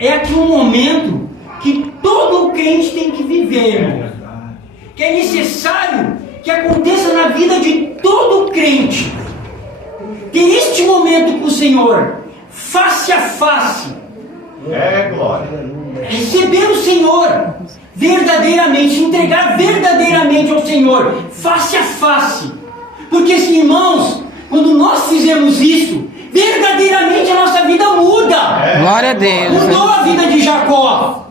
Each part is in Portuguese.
é aqui um momento que todo crente tem que viver, irmão. Que é necessário que aconteça na vida de todo crente. Ter este momento com o Senhor, face a face. Glória. Receber o Senhor verdadeiramente, entregar verdadeiramente ao Senhor, face a face. Porque, irmãos, quando nós fizemos isso, verdadeiramente a nossa vida muda. Glória a Deus. Mudou a vida de Jacó.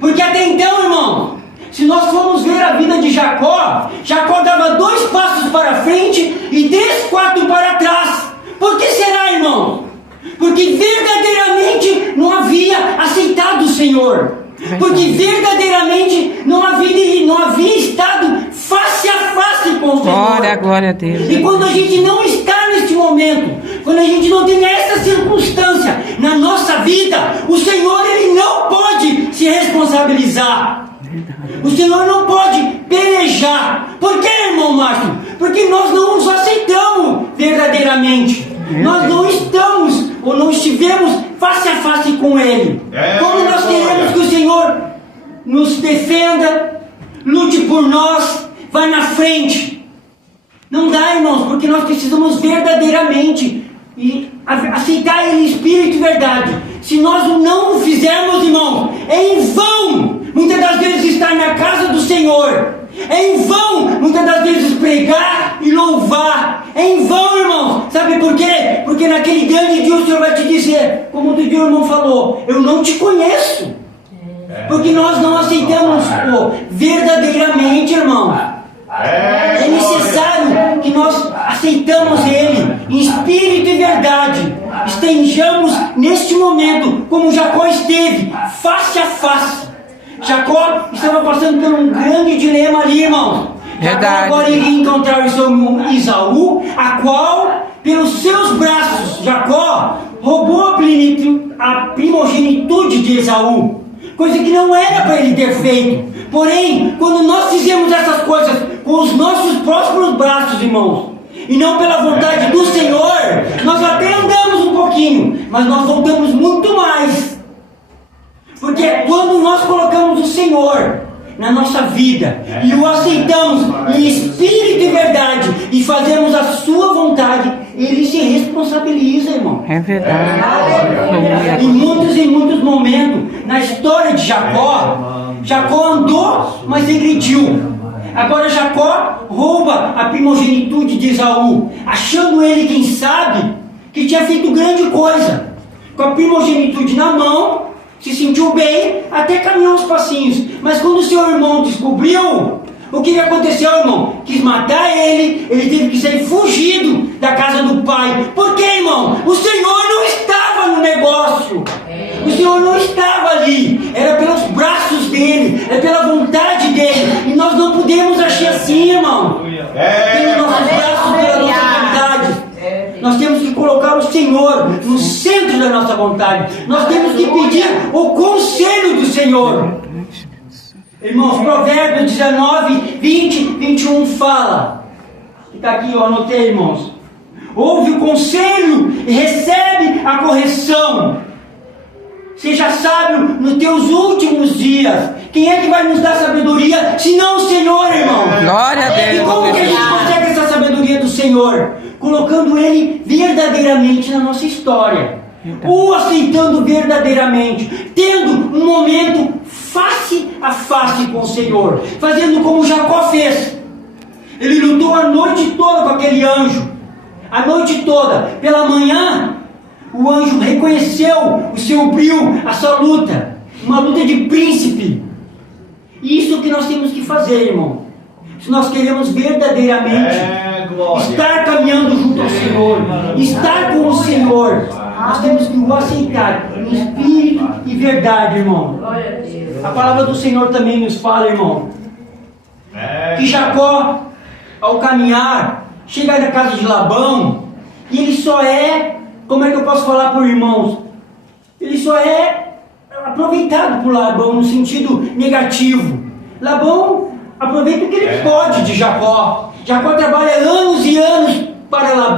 Porque até então, irmão, se nós formos ver a vida de Jacó, Jacó dava 2 passos para frente e 3, 4 para trás. Por que será, irmão? Porque verdadeiramente não havia aceitado o Senhor. Porque verdadeiramente não havia estado face a face com o Senhor. Glória a Deus. E quando a gente não está neste momento, quando a gente não tem essa circunstância na nossa vida, o Senhor, Ele não pode se responsabilizar. O Senhor não pode pelejar. Por que, irmão Márcio? Porque nós não nos aceitamos verdadeiramente. Nós não estamos ou não estivemos face a face com Ele. Como nós queremos que o Senhor nos defenda, lute por nós, vai na frente. Não dá, irmãos, porque nós precisamos verdadeiramente aceitar Ele em espírito e verdade. Se nós não o fizermos, irmãos, é em vão muitas das vezes estar na casa do Senhor. É em vão muitas das vezes pregar e louvar. É em vão, irmãos. Sabe por quê? Porque naquele grande dia o Senhor vai te dizer, como o teu irmão falou, eu não te conheço. Porque nós não aceitamos verdadeiramente, irmãos. É necessário que nós aceitamos Ele em espírito e verdade. Estejamos neste momento como Jacó esteve, face a face. Jacó estava passando por um grande dilema ali, irmão. Jacó agora iria encontrar o seu irmão Esaú, a qual, pelos seus braços, Jacó roubou a primogenitude de Esaú, coisa que não era para ele ter feito. Porém, quando nós fizemos essas coisas com os nossos próprios braços, irmãos, e não pela vontade do Senhor, nós até andamos um pouquinho, mas nós voltamos muito mais. Porque quando nós colocamos o Senhor na nossa vida e o aceitamos em espírito e verdade e fazemos a sua vontade, Ele se responsabiliza, irmão. É verdade. Em muitos momentos na história de Jacó, Jacó andou, mas regrediu. Agora Jacó rouba a primogenitude de Esaú, achando ele, quem sabe, que tinha feito grande coisa. Com a primogenitude na mão, se sentiu bem, até caminhou uns passinhos. Mas quando o seu irmão descobriu, o que aconteceu, irmão? Quis matar ele teve que sair fugido da casa do pai. Por quê, irmão? O Senhor não estava no negócio. O Senhor não estava ali. Era pelos braços dele, é pela vontade dele. E nós não podemos agir assim, irmão. Pelos nossos braços, pela nossa vontade. Nós temos que colocar o Senhor no centro da nossa vontade. Nós temos que pedir o conselho do Senhor. Irmãos, Provérbios 19, 20, 21 fala. Está aqui, eu anotei, irmãos. Ouve o conselho e recebe a correção. Seja sábio nos teus últimos dias. Quem é que vai nos dar sabedoria, senão o Senhor, irmão? Glória a Deus. E como que a gente consegue essa sabedoria do Senhor? Colocando Ele verdadeiramente na nossa história. O aceitando verdadeiramente. Tendo um momento face a face com o Senhor. Fazendo como Jacó fez. Ele lutou a noite toda com aquele anjo. A noite toda. Pela manhã, o anjo reconheceu o seu brilho, a sua luta. Uma luta de príncipe. Isso que nós temos que fazer, irmão. Se nós queremos verdadeiramente estar caminhando junto ao Senhor, estar com o Senhor, nós temos que o aceitar em espírito e verdade, irmão. A palavra do Senhor também nos fala, irmão, que Jacó, ao caminhar, chega na casa de Labão, e ele só é, como é que eu posso falar para os irmãos? Ele só é aproveitado por Labão no sentido negativo. Labão aproveita o que ele pode de Jacó. Jacó trabalha anos e anos para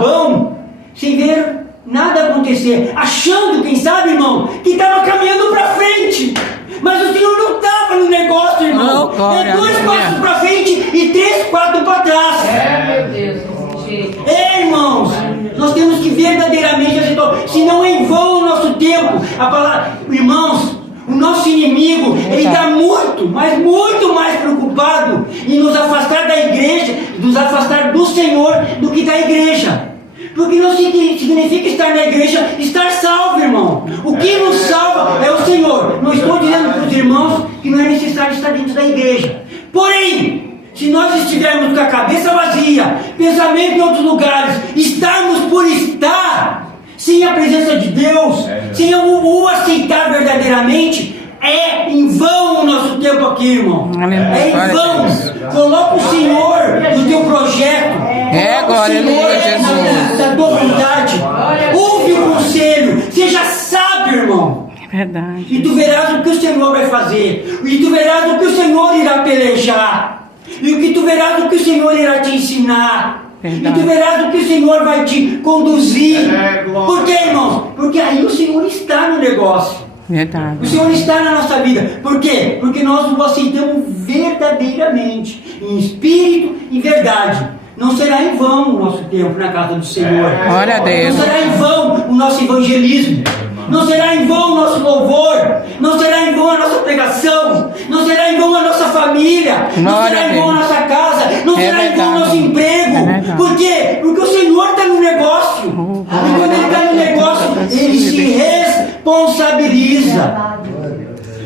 sem ver nada acontecer, achando, quem sabe, irmão, que estava caminhando para senão é em vão o nosso tempo. A palavra, irmãos, o nosso inimigo, ele está muito, mas muito mais preocupado em nos afastar da igreja, nos afastar do Senhor, do que da igreja. Porque não significa estar na igreja, estar salvo, irmão. O que nos salva é o Senhor. Não estou dizendo para os irmãos que não é necessário estar dentro da igreja. Porém, se nós estivermos com a cabeça vazia, pensamento em outros lugares, estarmos por estar, sem a presença de Deus, sem o aceitar verdadeiramente, é em vão o nosso tempo aqui, irmão. É em vão. Coloca o Senhor no teu projeto. Glória a Deus, Jesus. Da tua vontade. Ouve o conselho. Seja sábio, irmão. É verdade. E tu verás o que o Senhor vai fazer. E tu verás o que o Senhor irá pelejar. E o que tu verás o que o Senhor irá te ensinar. Verdade. E tu verás o que o Senhor vai te conduzir. Por quê, irmãos? Porque aí o Senhor está no negócio. Verdade. O Senhor está na nossa vida. Por quê? Porque nós o aceitamos verdadeiramente, em espírito e verdade. Não será em vão o nosso tempo na casa do Senhor. Glória a Deus. Não será em vão o nosso evangelismo. Não será em vão o nosso louvor. Não será em vão a nossa pregação. Não será em vão a nossa família. Não será em vão a nossa casa. Não será em vão o nosso emprego. Por quê? Porque o Senhor está no negócio. E quando Ele está no negócio, Ele se responsabiliza.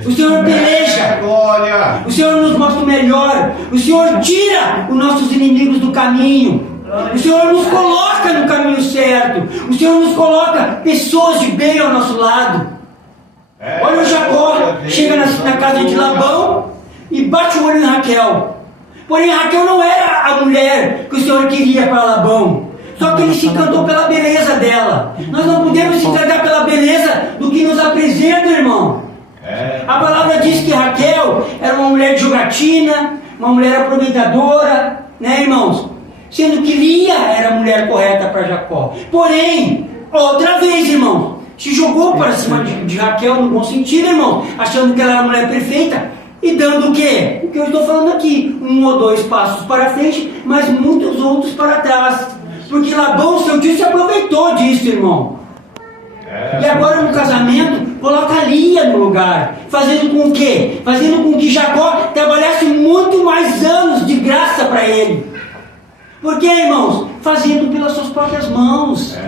O Senhor peleja. O Senhor nos mostra o melhor. O Senhor tira os nossos inimigos do caminho. O Senhor nos coloca no caminho certo. O Senhor nos coloca pessoas de bem ao nosso lado. Olha o Jacó, chega na casa de Labão e bate o olho em Raquel. Porém, Raquel não era a mulher que o Senhor queria para Labão. Só que ele se encantou pela beleza dela. Nós não podemos se encantar pela beleza do que nos apresenta, irmão. A palavra diz que Raquel era uma mulher de jogatina, uma mulher aproveitadora, né, irmãos? Sendo que Lia era a mulher correta para Jacó. Porém, outra vez, irmão, se jogou para cima de Raquel no bom sentido, irmão, achando que ela era a mulher perfeita e dando o quê? O que eu estou falando aqui, 1 ou 2 passos para frente, mas muitos outros para trás. Porque Labão, seu tio, se aproveitou disso, irmão. E agora no casamento, coloca Lia no lugar. Fazendo com o quê? Fazendo com que Jacó trabalhasse muito mais anos de graça para ele. Por quê, irmãos? Fazendo pelas suas próprias mãos.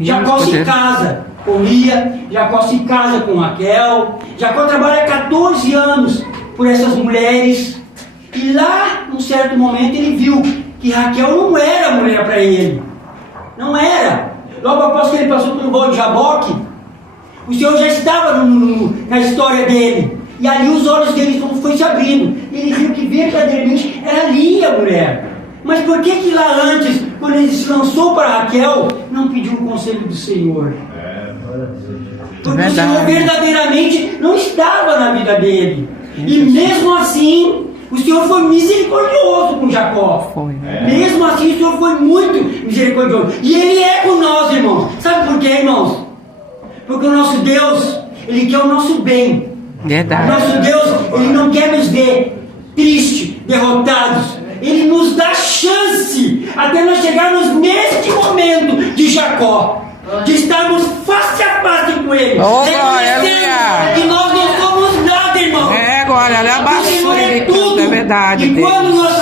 Jacó se casa com Lia, Jacó se casa com Raquel. Jacó trabalha 14 anos por essas mulheres. E lá, num certo momento, ele viu que Raquel não era mulher para ele. Não era. Logo após que ele passou pelo Val de Jaboque, o Senhor já estava na história dele. E ali os olhos dele foram se abrindo. E ele viu que verdadeiramente era Lia a mulher. Mas por que lá antes, quando ele se lançou para Raquel, não pediu o conselho do Senhor? Porque o Senhor verdadeiramente não estava na vida dele. E mesmo assim, o Senhor foi misericordioso com Jacó. Mesmo assim, o Senhor foi muito misericordioso. E Ele é com nós, irmãos. Sabe por quê, irmãos? Porque o nosso Deus, Ele quer o nosso bem. Verdade. O nosso Deus, Ele não quer nos ver tristes, derrotados. Ele nos dá chance até nós chegarmos neste momento de Jacó, de estarmos face a face com Ele, reconhecendo que nós não somos nada, irmão. Glória, o Senhor é tudo. É verdade. E quando nós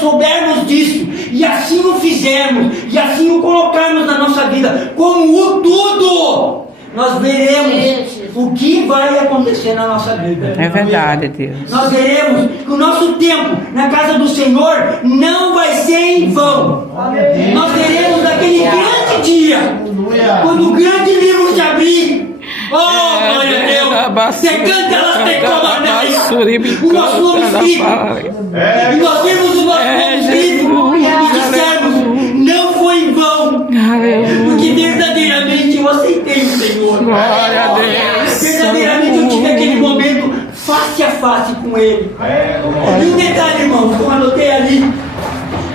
soubermos disso, e assim o fizermos, e assim o colocarmos na nossa vida como o tudo, nós veremos o que vai acontecer na nossa vida. É verdade, Deus. Nós veremos que o nosso tempo na casa do Senhor não vai ser em vão. Nós veremos aquele grande dia, quando o grande livro se abrir. Oh, glória a Deus! Você canta elas tem comanais, o nosso nome escrito. E nós vemos o nosso nome escrito e dissemos, não foi em vão, porque verdadeiramente eu aceitei o Senhor. Glória a Deus. Verdadeiramente eu tive aquele momento face a face com Ele. E um detalhe, irmãos, como eu anotei ali,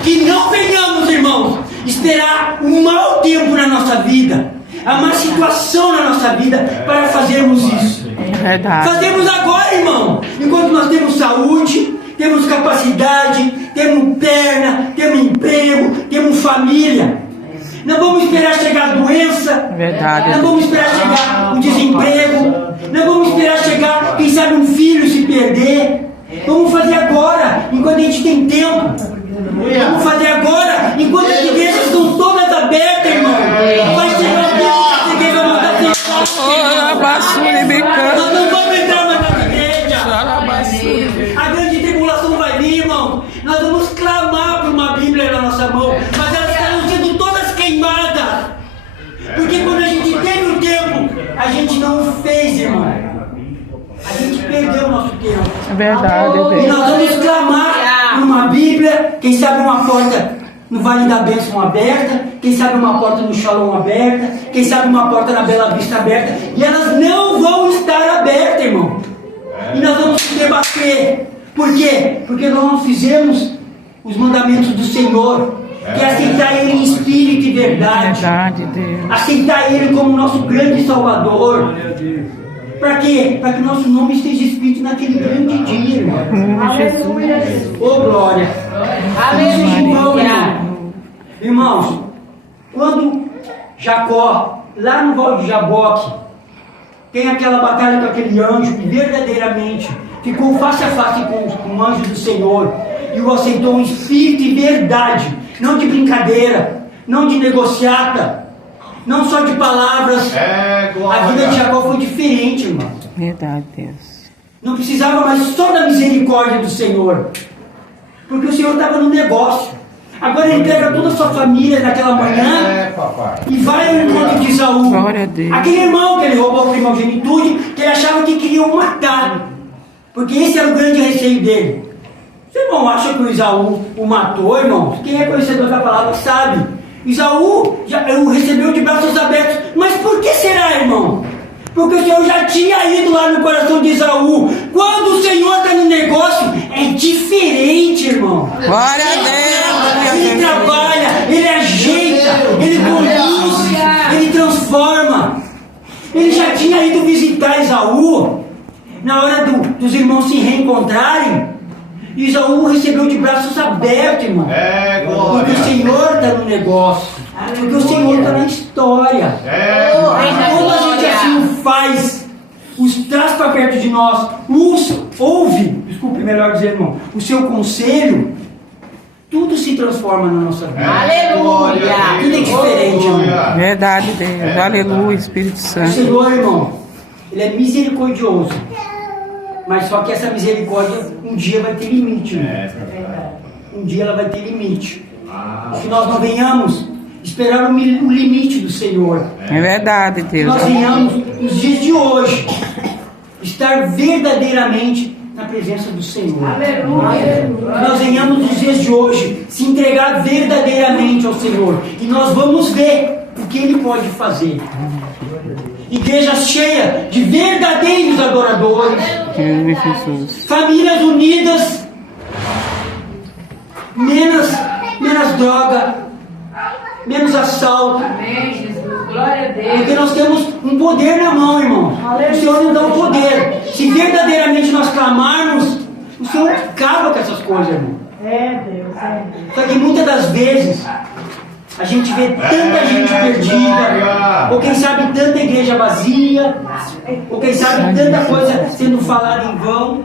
que não venhamos, irmãos, esperar um mau tempo na nossa vida, a má situação na nossa vida para fazermos isso. Verdade. Fazemos agora, irmão, enquanto nós temos saúde, temos capacidade, temos perna, temos emprego, temos família. Não vamos esperar chegar a doença. Verdade. Não vamos esperar chegar o desemprego. Não vamos esperar chegar, quem sabe, um filho se perder. Vamos fazer agora, enquanto a gente tem tempo. Vamos fazer agora, enquanto as igrejas estão todas abertas, irmão. Vai chegar o tempo que as igrejas vão estar fechadas. Nós não vamos entrar mais nas igrejas. A grande tribulação vai vir, irmão. Nós vamos clamar por uma Bíblia na nossa mão, mas elas estarão sendo todas queimadas. Porque quando a gente teve o tempo, a gente não o fez, irmão. A gente perdeu o nosso tempo. É verdade, E Deus. nós vamos clamar por uma Bíblia, quem sabe uma porta no Vale da Bênção aberta, quem sabe uma porta no Shalom aberta, quem sabe uma porta na Bela Vista aberta, e elas não vão estar abertas, irmão. E nós vamos debater. Por quê? Porque nós não fizemos os mandamentos do Senhor, que é aceitar Ele em espírito e verdade, Verdade, Deus. aceitar Ele como nosso grande Salvador. Para quê? Para que nosso nome esteja escrito naquele grande dia, irmão. Ô glória! Irmãos, quando Jacó, lá no Val de Jaboque, tem aquela batalha com aquele anjo que verdadeiramente ficou face a face com o anjo do Senhor e o aceitou em espírito e verdade, não de brincadeira, não de negociata, não só de palavras. A vida de Jacó foi diferente, irmão. Verdade, Deus. Não precisava mais só da misericórdia do Senhor, porque o Senhor estava no negócio. Agora ele pega toda a sua família naquela manhã e vai ao encontro de Esaú. Glória a Deus. Aquele irmão que ele roubou a primogenitura, que ele achava que queriam matar, porque esse era o grande receio dele. Você não acha que o Esaú o matou, irmão? Quem é conhecedor da palavra sabe. Esaú o recebeu de braços abertos. Mas por que será, irmão? Porque o Senhor já tinha ido lá no coração de Esaú. Quando o Senhor está no negócio, é diferente, irmão. Glória a Deus. Ele trabalha, ele ajeita, ele conduz, ele transforma. Ele já tinha ido visitar Esaú na hora dos irmãos se reencontrarem. E Esaú recebeu de braços abertos, irmão. Porque o Senhor está no negócio. Porque o Senhor está na história. Quando a gente assim o faz, os traz para perto de nós, os ouve, desculpe, melhor dizer, irmão, o seu conselho, tudo se transforma na nossa vida. Aleluia! Tudo é diferente, irmão. Verdade, Deus. Aleluia, Espírito O Santo. Senhor, irmão, Ele é misericordioso. Mas só que essa misericórdia um dia vai ter limite, irmão. Um dia ela vai ter limite. Que nós não venhamos esperar o limite do Senhor. É verdade, Que Deus. nós venhamos, nos dias de hoje, estar verdadeiramente na presença do Senhor. Que nós venhamos nos dias de hoje se entregar verdadeiramente ao Senhor. E nós vamos ver o que Ele pode fazer. Igreja cheia de verdadeiros adoradores, Jesus. famílias unidas, menos droga, menos assalto. Amém, Jesus. Glória a Deus. Porque nós temos um poder na mão, irmão. O Senhor nos dá um poder. Se verdadeiramente nós clamarmos, o Senhor acaba com essas coisas, irmão. Só que muitas das vezes a gente vê tanta gente perdida, ou quem sabe tanta igreja vazia, ou quem sabe tanta coisa sendo falada em vão.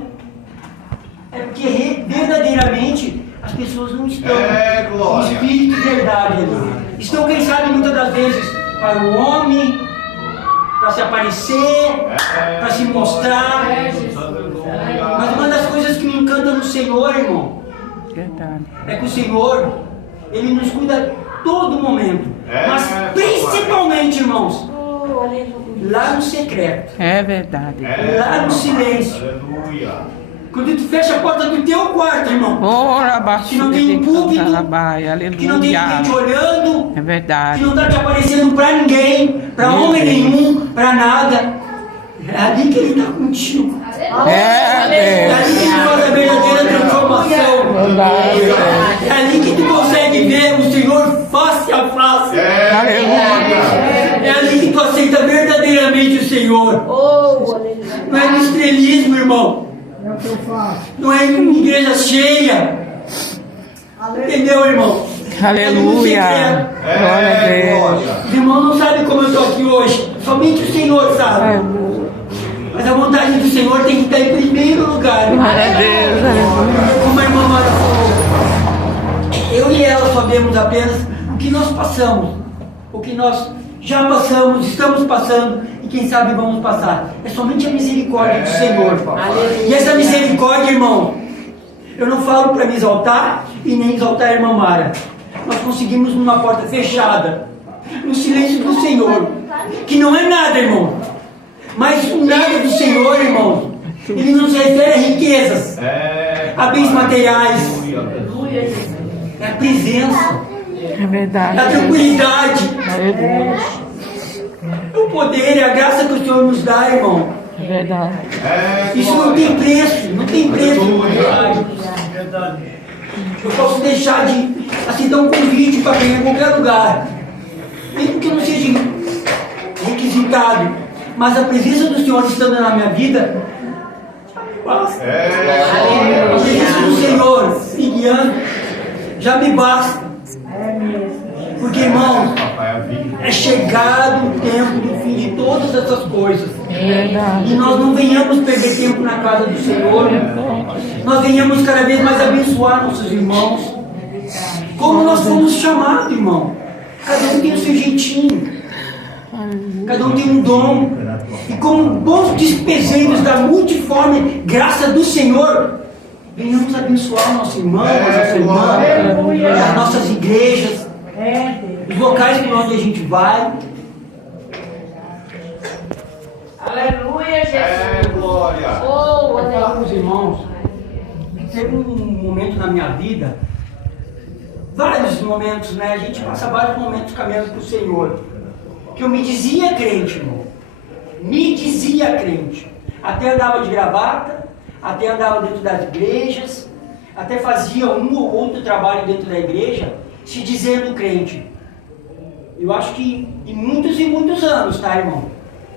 É porque verdadeiramente as pessoas não estão em espírito e verdade ali. Estão, quem sabe, muitas das vezes para o homem, para se aparecer, para se mostrar. Mas uma das coisas que me encanta no Senhor, irmão, Verdade. é que o Senhor, Ele nos cuida todo momento. Mas principalmente, irmãos, lá no secreto, É verdade. lá no silêncio. Quando tu fecha a porta do teu quarto, irmão, Ora, baixo, que não tem um púlpito, aleluia. que não tem ninguém te olhando, É que verdade. não está te aparecendo para ninguém, para homem nenhum, para nada. É ali que Ele está contigo. É, É ali que tu faz a verdadeira transformação. Verdade. É ali que tu consegue ver o Senhor face a face. Aleluia. É ali que tu aceita verdadeiramente o Senhor. Não é no estrelismo, irmão. Não é em igreja cheia. Entendeu, irmão? Aleluia. Glória a Deus. Os irmãos não sabem como eu estou aqui hoje. Somente o Senhor sabe. Mas a vontade do Senhor tem que estar em primeiro lugar. Glória a Deus. Aleluia. Como a irmã Mara falou, eu e ela sabemos apenas o que nós passamos, o que nós já passamos, estamos passando e quem sabe vamos passar. É somente a misericórdia do Senhor. E essa misericórdia, irmão, eu não falo para me exaltar e nem exaltar a irmã Mara. Nós conseguimos numa porta fechada, no silêncio do Senhor, que não é nada, irmão. Mas o nada do Senhor, irmão, ele não se refere a riquezas, a bens materiais, é a presença, É verdade. é a tranquilidade, Aleluia. é o poder, é a graça que o Senhor nos dá, irmão. É verdade. Isso não tem preço, não tem preço. Eu posso deixar de assim dar um convite para ir em qualquer lugar, mesmo que eu não seja requisitado, mas a presença do Senhor estando na minha vida, basta. A presença do Senhor me guiando já me basta. Porque, irmão, é chegado o tempo do fim de todas essas coisas. E nós não venhamos perder tempo na casa do Senhor. Nós venhamos cada vez mais abençoar nossos irmãos. Como nós fomos chamados, irmão. Cada um tem o seu jeitinho. Cada um tem um dom. E como bons despeseiros da multiforme graça do Senhor, venhamos abençoar nosso irmão, nossa irmã, as nossas igrejas, os locais por onde a gente vai. Aleluia, Jesus. Glória. Oh, Vou falar com aleluia. os irmãos. Teve um momento na minha vida, vários momentos, né? A gente passa vários momentos caminhando com o Senhor, que eu me dizia crente, irmão. Me dizia crente. Até andava de gravata, até andava dentro das igrejas, até fazia um ou outro trabalho dentro da igreja, se dizendo crente. Eu acho que em muitos anos, tá, irmão?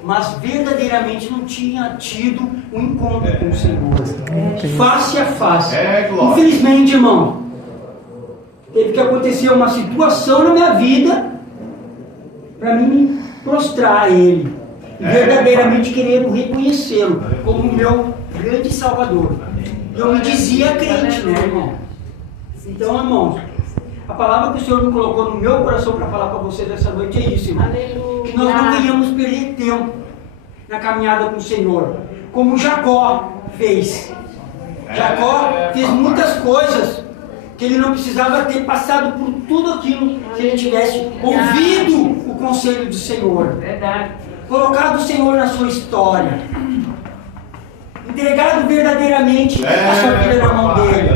Mas verdadeiramente não tinha tido um encontro com o Senhor, face a face. Glória. Infelizmente, irmão, teve que acontecer uma situação na minha vida para mim me prostrar a Ele e verdadeiramente querer reconhecê-lo como meu grande Salvador. Eu me dizia crente, né, irmão? Então, irmãos, a palavra que o Senhor me colocou no meu coração para falar para vocês essa noite é isso, irmão. Que nós não venhamos perder tempo na caminhada com o Senhor, como Jacó fez. Jacó fez muitas coisas que ele não precisava ter passado por tudo aquilo se ele tivesse ouvido o conselho do Senhor. Verdade. Colocado o Senhor na sua história, entregado verdadeiramente a sua vida na mão dele.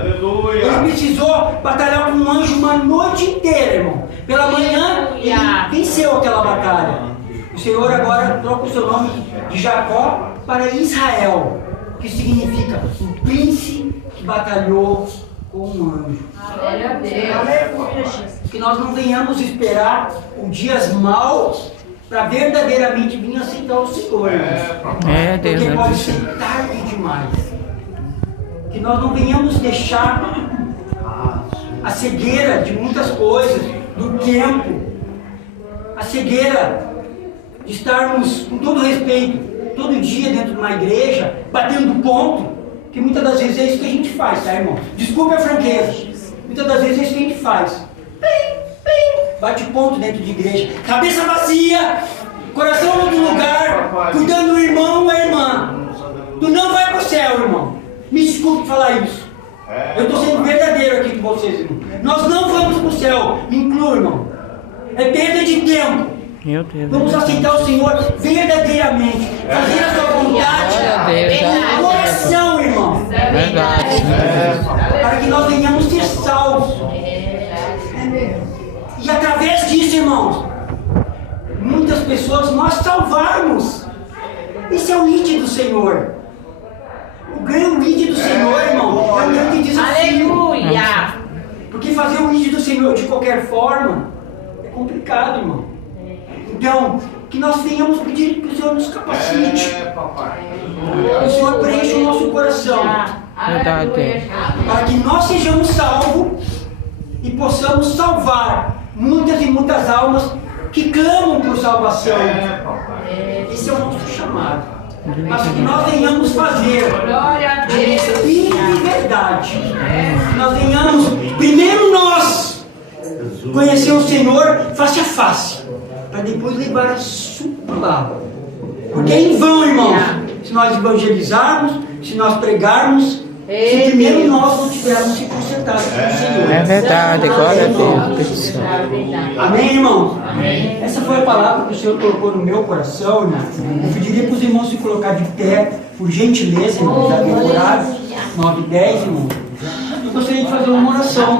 Ele precisou batalhar com um anjo uma noite inteira, irmão. Pela manhã, ele venceu aquela batalha. O Senhor agora troca o seu nome de Jacó para Israel, que significa o príncipe que batalhou com um anjo. Glória a Deus. Que nós não venhamos esperar dias maus para verdadeiramente vir aceitar o Senhor, irmãos. É, Deus. Porque pode ser tarde demais. Que nós não venhamos deixar a cegueira de muitas coisas, do tempo, a cegueira de estarmos, com todo respeito, todo dia dentro de uma igreja, batendo ponto, que muitas das vezes é isso que a gente faz, tá, irmão? Desculpe a franqueza. Muitas das vezes é isso que a gente faz. Bate ponto dentro de igreja, cabeça vazia, coração no outro lugar, cuidando do irmão ou a irmã. Tu não vai para o céu, irmão. Me desculpe falar isso. Eu estou sendo verdadeiro aqui com vocês, irmão. Nós não vamos para o céu, me inclua, irmão. É perda de tempo. Meu Deus. Vamos aceitar o Senhor verdadeiramente, fazer a sua vontade, em coração, irmão, Verdade. para que nós venhamos ser salvos. E através disso, irmãos, muitas pessoas nós salvarmos. Esse é o ID do Senhor. O grande ID do Senhor, irmão, é um grande desafio. Aleluia. Porque fazer o ID do Senhor de qualquer forma é complicado, irmão. Então, que nós venhamos pedir que o Senhor nos capacite. Que o Senhor preencha o nosso coração. Verdade. Para que nós sejamos salvos e possamos salvar muitas e muitas almas que clamam por salvação. Esse é o nosso chamado. Mas que nós venhamos fazer Glória a em Deus. espírito e verdade. Que nós venhamos, primeiro nós, conhecer o Senhor face a face, para depois levar a sua palavra. Porque é em vão, irmãos, se nós evangelizarmos, se nós pregarmos, se primeiro nós não tivermos se consertado com o Senhor. É verdade, glória a Deus, pessoal. Amém, irmãos? Essa foi a palavra que o Senhor colocou no meu coração, irmão. Eu pediria para os irmãos se colocar de pé, por gentileza, irmãos, já deu horário, 9h10, irmãos. Eu gostaria de fazer uma oração.